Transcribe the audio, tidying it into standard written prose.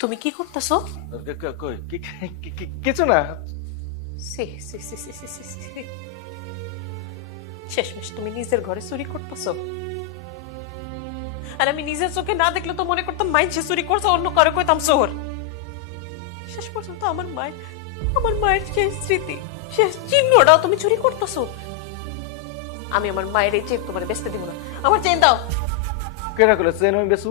তুমি কি করতেছো? কিছু না। শেষমেশ তুমি নিজের ঘরে চুরি করতেছো, আর আমি নিজের চোখে না দেখলে তো মনে করতাম মাইনছে চুরি করছে, অন্য কারো কইতাম চোর। শেষ পর্যন্ত আমার মায়ের শেষ স্মৃতি, শেষ চিহ্নটাও তুমি চুরি করতেছো। আমি আমার মায়ের এই চেন তোমার বেচতে দিব না, আমার চেন দাও। কেনা করে চেন আমি বেচু?